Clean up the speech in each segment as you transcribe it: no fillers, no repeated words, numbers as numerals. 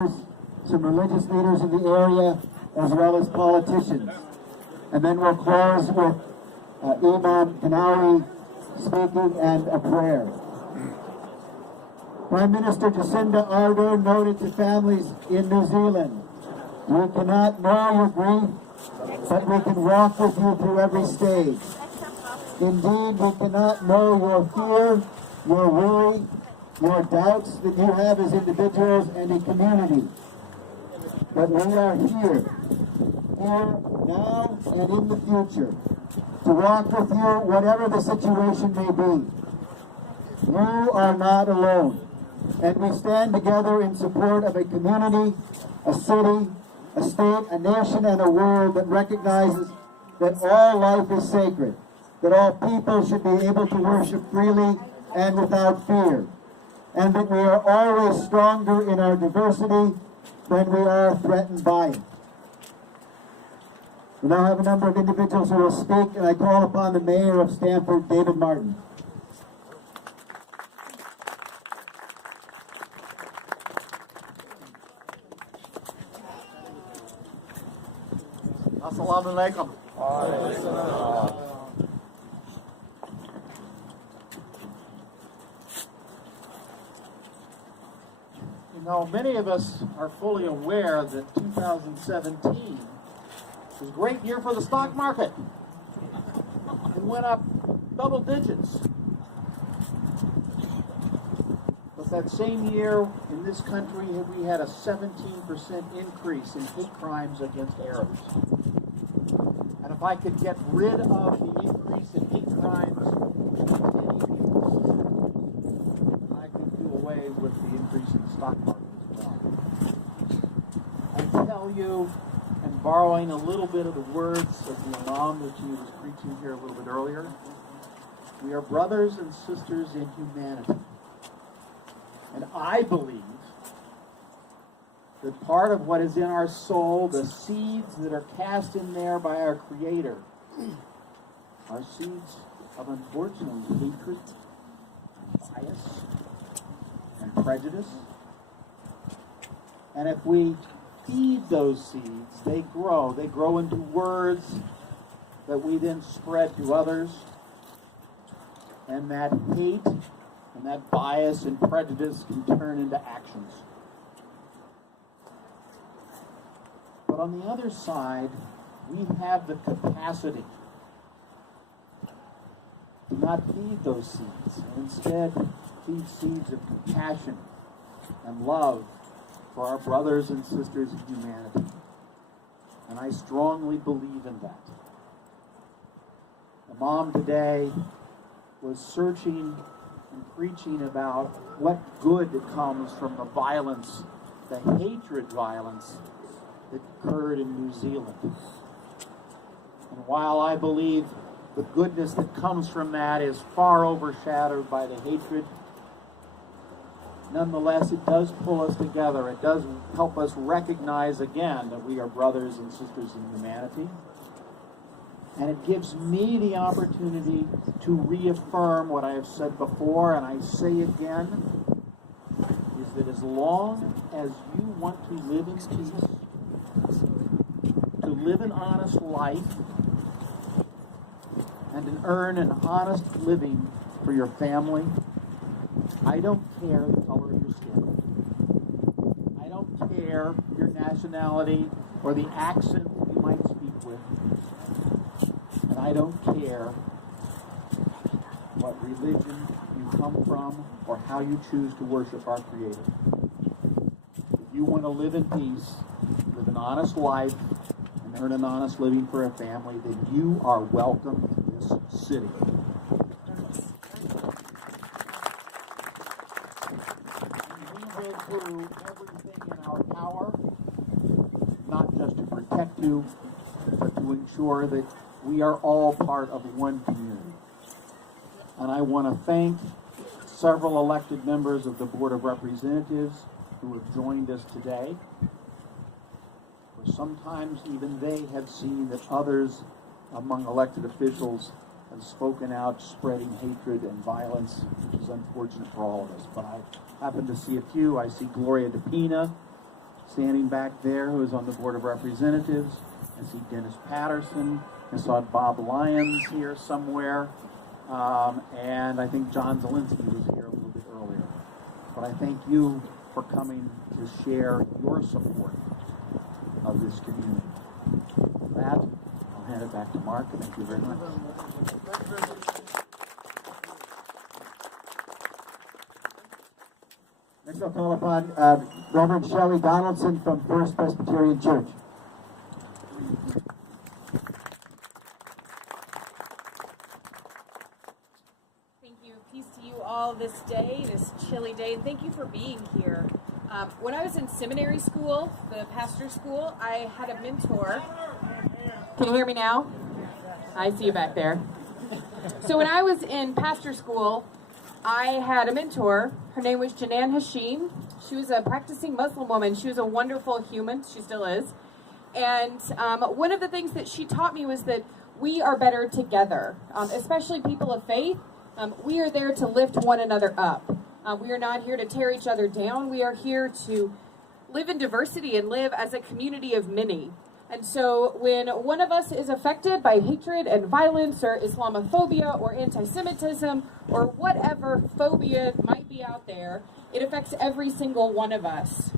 some religious leaders in the area, as well as politicians. And then we'll close with Imam Kanawi speaking and a prayer. Prime Minister Jacinda Ardern noted to families in New Zealand, "We cannot know your grief, but we can walk with you through every stage. Indeed, we cannot know your fear, your worry, your doubts that you have as individuals and a community. But we are here now and in the future, to walk with you whatever the situation may be. You are not alone, and we stand together in support of a community, a city, a state, a nation, and a world that recognizes that all life is sacred, that all people should be able to worship freely and without fear, and that we are always stronger in our diversity than we are threatened by it." We now have a number of individuals who will speak, and I call upon the Mayor of Stamford, David Martin. Assalamu alaikum. You know, many of us are fully aware that 2017 was a great year for the stock market. It went up double digits. But that same year in this country, we had a 17% increase in hate crimes against Arabs. And if I could get rid of the increase in hate crimes, I could do away with the increase in the stock market as well. I tell you, and borrowing a little bit of the words of the Imam that he was preaching here a little bit earlier, we are brothers and sisters in humanity. And I believe that part of what is in our soul, the seeds that are cast in there by our Creator, are seeds of, unfortunately, hatred, bias, and prejudice. And if we feed those seeds, they grow. They grow into words that we then spread to others. And that hate and that bias and prejudice can turn into actions. But on the other side, we have the capacity to not feed those seeds, and instead feed seeds of compassion and love for our brothers and sisters in humanity. And I strongly believe in that. The Imam today was searching and preaching about what good comes from the violence, the hatred violence that occurred in New Zealand. And while I believe the goodness that comes from that is far overshadowed by the hatred, nonetheless, it does pull us together. It does help us recognize again that we are brothers and sisters in humanity. And it gives me the opportunity to reaffirm what I have said before, and I say again, is that as long as you want to live in peace, to live an honest life, and to earn an honest living for your family, I don't care the color of your skin. I don't care your nationality or the accent that you might speak with. And I don't care what religion you come from or how you choose to worship our Creator. If you want to live in peace, live an honest life, and earn an honest living for a family, then you are welcome in this city. We will do everything in our power, not just to protect you, but to ensure that we are all part of one community. And I want to thank several elected members of the Board of Representatives who have joined us today. For sometimes even they have seen that others among elected officials have spoken out, spreading hatred and violence, which is unfortunate for all of us. But I happen to see a few. I see Gloria DePina, standing back there, who is on the Board of Representatives. I see Dennis Patterson. I saw Bob Lyons here somewhere. And I think John Zielinski was here a little bit earlier. But I thank you for coming to share your support of this community. With that, I'll hand it back to Mark. Thank you very much. Next I'll call upon Reverend Shelley Donaldson from First Presbyterian Church. Thank you. Peace to you all this day, this chilly day, and thank you for being here. When I was in seminary school, the pastor school, I had a mentor. Can you hear me now? I see you back there. So when I was in pastor school, I had a mentor. Her name was Janan Hashim. She was a practicing Muslim woman. She was a wonderful human. She still is. And one of the things that she taught me was that we are better together, especially people of faith. We are there to lift one another up. We are not here to tear each other down. We are here to live in diversity and live as a community of many. And so when one of us is affected by hatred and violence or Islamophobia or anti-Semitism or whatever phobia might be out there, it affects every single one of us.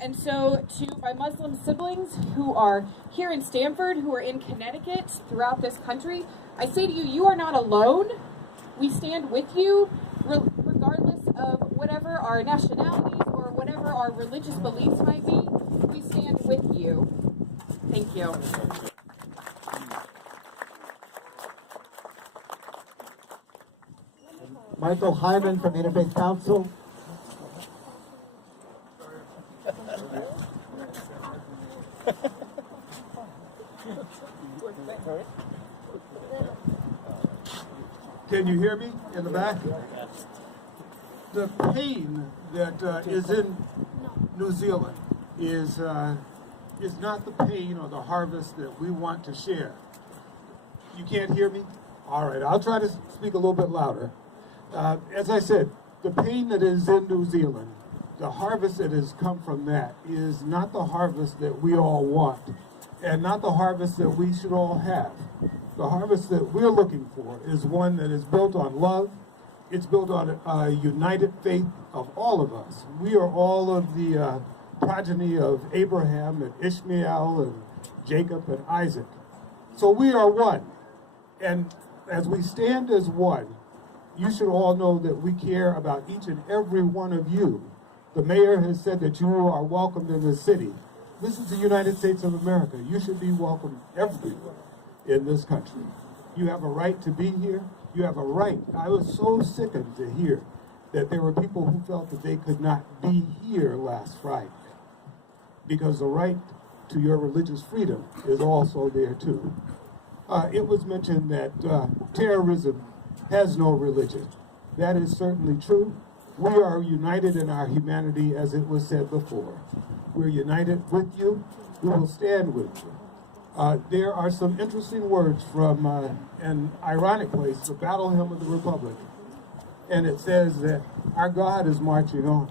And so to my Muslim siblings who are here in Stamford, who are in Connecticut, throughout this country, I say to you, you are not alone. We stand with you, regardless of whatever our nationalities or whatever our religious beliefs might be. We stand with you. Thank you. Michael Hyman from Interfaith Council. Can you hear me in the back? The pain that is in New Zealand is not the pain or the harvest that we want to share. You can't hear me? All right, I'll try to speak a little bit louder. As I said, the pain that is in New Zealand, the harvest that has come from that is not the harvest that we all want, and not the harvest that we should all have. The harvest that we're looking for is one that is built on love. It's built on a united faith of all of us. We are all of the progeny of Abraham and Ishmael and Jacob and Isaac. So we are one. And as we stand as one, you should all know that we care about each and every one of you. The mayor has said that you are welcomed in the city. This is the United States of America. You should be welcomed everywhere in this country. You have a right to be here. You have a right. I was so sickened to hear that there were people who felt that they could not be here last Friday, because the right to your religious freedom is also there too. It was mentioned that terrorism has no religion. That is certainly true. We are united in our humanity, as it was said before. We're united with you. We will stand with you. There are some interesting words from an ironic place, the Battle Hymn of the Republic. And it says that our God is marching on.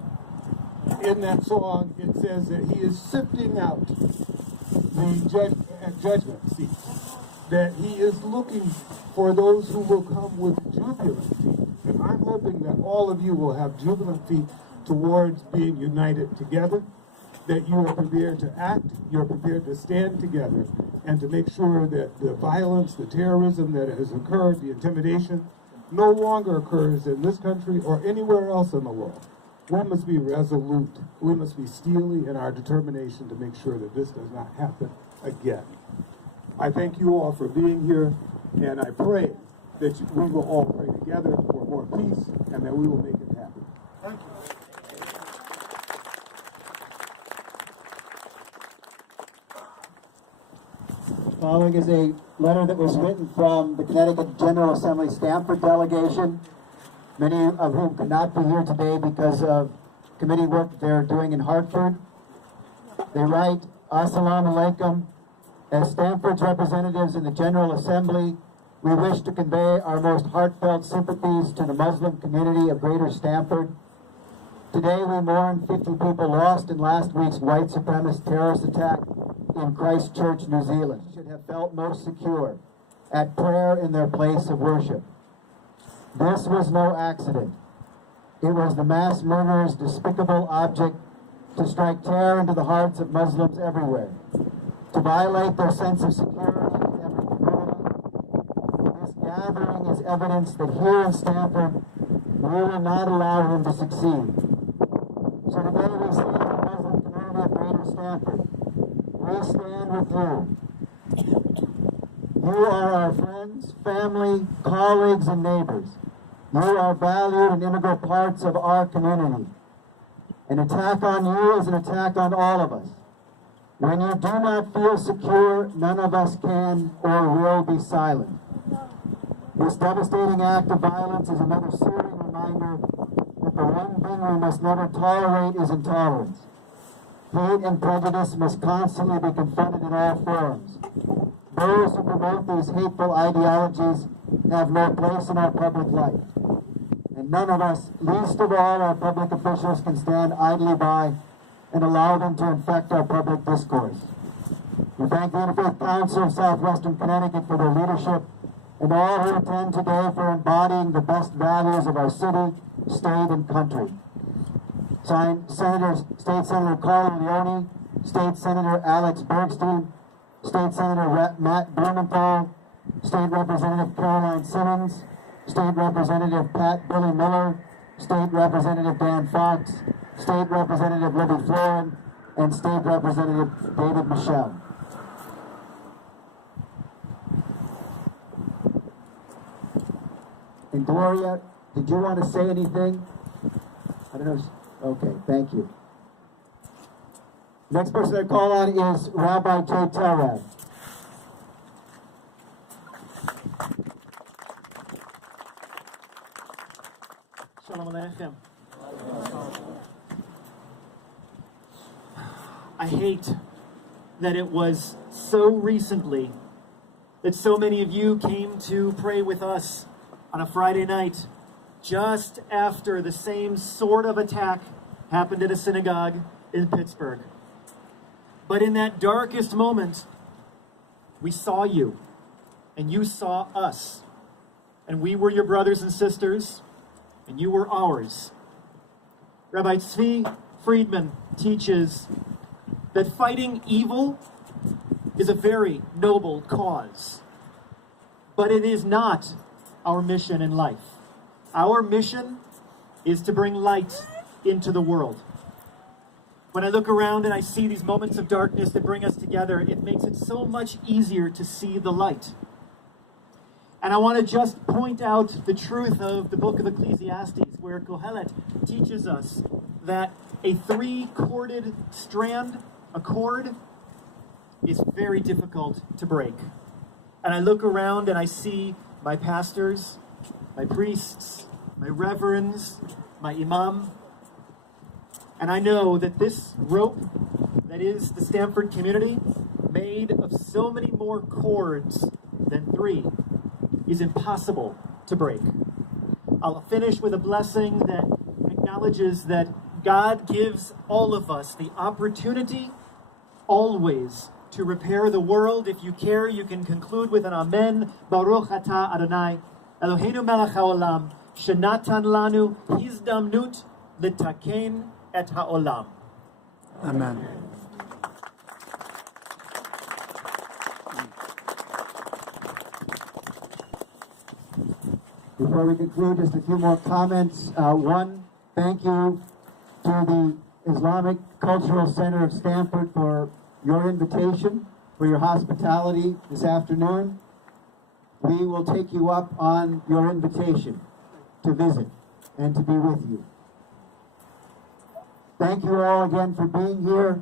In that song, it says that he is sifting out the judgment seat, that he is looking for those who will come with jubilant feet. And I'm hoping that all of you will have jubilant feet towards being united together, that you are prepared to act, you're prepared to stand together, and to make sure that the violence, the terrorism that has occurred, the intimidation, no longer occurs in this country or anywhere else in the world. We must be resolute. We must be steely in our determination to make sure that this does not happen again. I thank you all for being here, and I pray that we will all pray together for more peace and that we will make it happen. Thank you. Following is a letter that was written from the Connecticut General Assembly Stamford delegation, many of whom could not be here today because of committee work they're doing in Hartford. They write, Assalamu alaikum. As Stamford's representatives in the General Assembly, we wish to convey our most heartfelt sympathies to the Muslim community of Greater Stamford. Today we mourn 50 people lost in last week's white supremacist terrorist attack in Christchurch, New Zealand. Should have felt most secure at prayer in their place of worship. This was no accident. It was the mass murderer's despicable object to strike terror into the hearts of Muslims everywhere, to violate their sense of security in every community. This gathering is evidence that here in Stamford, we will not allow him to succeed. So today we stand with the Muslim community of Greater Stamford. We stand with you. You are our friends, family, colleagues, and neighbors. You are valued and integral parts of our community. An attack on you is an attack on all of us. When you do not feel secure, none of us can or will be silent. This devastating act of violence is another searing reminder that the one thing we must never tolerate is intolerance. Hate and prejudice must constantly be confronted in all forms. Those who promote these hateful ideologies have no place in our public life. And none of us, least of all our public officials, can stand idly by and allow them to infect our public discourse. We thank the Interfaith Council of Southwestern Connecticut for their leadership and all who attend today for embodying the best values of our city, state, and country. Signed, State Senator Carla Leone, State Senator Alex Bergstein, State Senator Matt Blumenthal, State Representative Caroline Simmons, State Representative Pat Billy Miller, State Representative Dan Fox, State Representative Libby Florin, and State Representative David Michelle. And Gloria, did you want to say anything? I don't know. Okay, thank you. Next person I call on is Rabbi T Friedman. Shalom Aleichem. I hate that it was so recently that so many of you came to pray with us on a Friday night, just after the same sort of attack happened at a synagogue in Pittsburgh. But in that darkest moment, we saw you, and you saw us, and we were your brothers and sisters, and you were ours. Rabbi T Friedman teaches that fighting evil is a very noble cause, but it is not our mission in life. Our mission is to bring light into the world. When I look around and I see these moments of darkness that bring us together, it makes it so much easier to see the light. And I want to just point out the truth of the book of Ecclesiastes, where Kohelet teaches us that a three-corded strand, a cord, is very difficult to break. And I look around and I see my pastors, my priests, my reverends, my imam, and I know that this rope that is the Stamford community, made of so many more cords than three, is impossible to break. I'll finish with a blessing that acknowledges that God gives all of us the opportunity always to repair the world. If you care, you can conclude with an Amen. Baruch atah Adonai, Eloheinu melech haolam, shenatan lanu hizdamnut litaken et haolam. Amen. Before we conclude, just a few more comments. One, thank you to the Islamic Cultural Center of Stamford for your invitation, for your hospitality this afternoon. We will take you up on your invitation to visit and to be with you. Thank you all again for being here.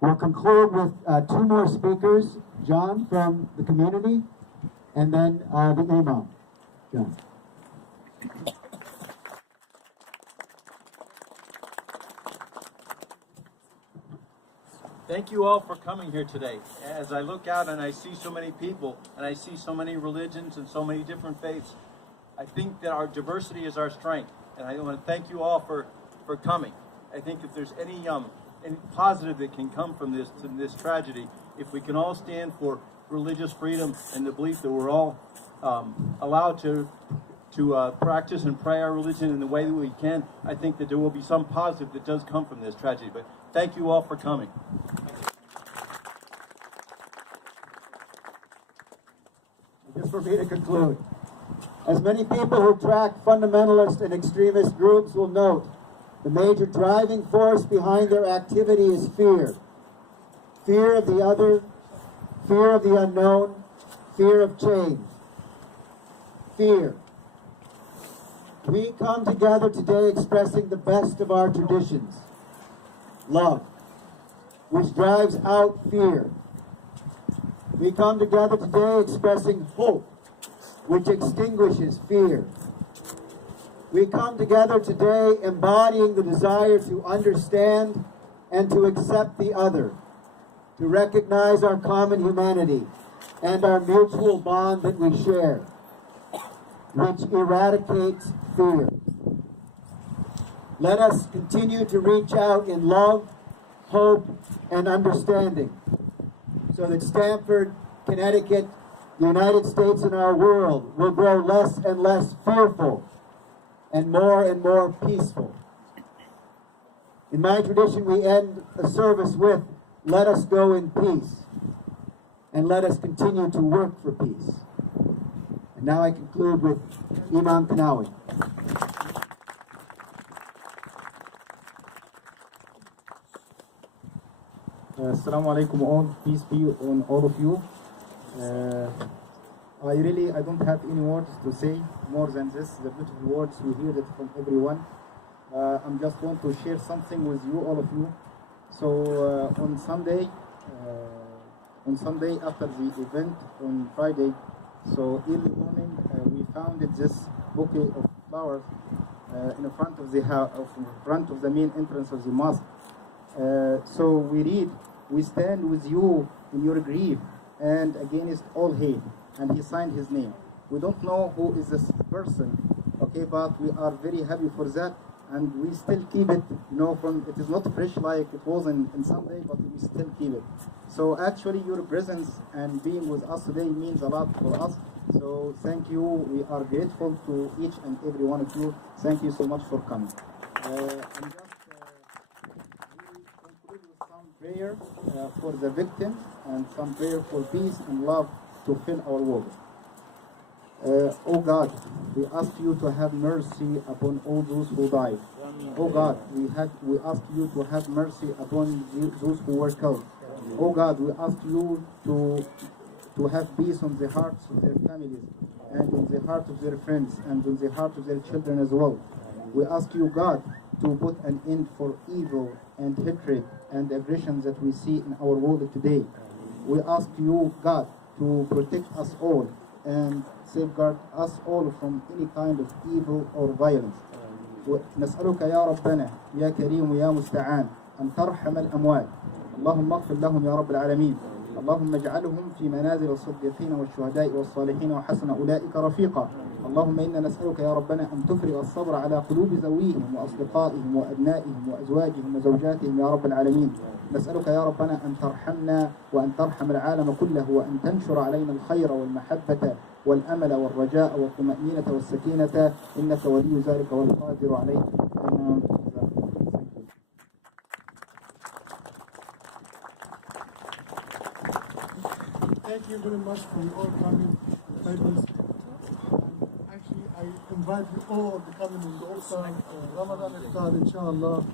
We'll conclude with two more speakers, John from the community, and then the imam. John. Thank you all for coming here today. As I look out and I see so many people, and I see so many religions and so many different faiths, I think that our diversity is our strength. And I want to thank you all for for coming. I think if there's any positive that can come from this tragedy, if we can all stand for religious freedom and the belief that we're all allowed to practice and pray our religion in the way that we can, I think that there will be some positive that does come from this tragedy. But thank you all for coming. Just for me to conclude, as many people who track fundamentalist and extremist groups will note, the major driving force behind their activity is fear. Fear of the other, fear of the unknown, fear of change. Fear. We come together today expressing the best of our traditions. Love, which drives out fear. We come together today expressing hope, which extinguishes fear. We come together today embodying the desire to understand and to accept the other, to recognize our common humanity and our mutual bond that we share, which eradicates fear. Let us continue to reach out in love, hope, and understanding, so that Stamford, Connecticut, the United States, and our world will grow less and less fearful and more peaceful. In my tradition, we end a service with, "Let us go in peace, and let us continue to work for peace." And now I conclude with Imam Kanawi. Assalamu alaikum all, peace be on all of you. I don't have any words to say more than this. The beautiful words, we hear it from everyone. I'm just want to share something with you, all of you. So on Sunday after the event on Friday, so early morning we found this bouquet of flowers in front of the house, in front of the main entrance of the mosque. So we read, "We stand with you in your grief and against all hate," and he signed his name. We don't know who is this person, okay, but we are very happy for that, and we still keep it, it is not fresh like it was in Sunday, but we still keep it. So actually your presence and being with us today means a lot for us. So thank you, we are grateful to each and every one of you. Thank you so much for coming. And just conclude with some prayer for the victims and some prayer for peace and love to fill our world. Oh God, we ask you to have mercy upon all those who died. Oh God, we ask you to have mercy upon those who were killed. Oh God, we ask you to have peace on the hearts of their families and on the heart of their friends and on the heart of their children as well. We ask you, God, to put an end for evil and hatred and aggression that we see in our world today. We ask you, God, to protect us all and safeguard us all from any kind of evil or violence. نسألك يا ربنا يا كريم يا مستعان أن ترحم الأموات. اللهم اغفر لهم يا رب العالمين. اللهم اجعلهم في منازل الصديقين والشهداء والصالحين وحسن أولئك رفيقا. اللهم إنا نسألك يا ربنا أن تفرغ الصبر على قلوب ذويهم وأصدقائهم وأبنائهم وأزواجهم وزوجاتهم يا رب العالمين. نسألك يا ربنا أن ترحمنا وأن ترحم العالم كله وأن تنشر علينا الخير والمحبة والأمل والرجاء والطمأنينة والسكينة إنك ولي ذلك والقادر عليه. Thank you very much for your coming. Actually, I invite you all to come in the Ramadan Iftar, inshallah.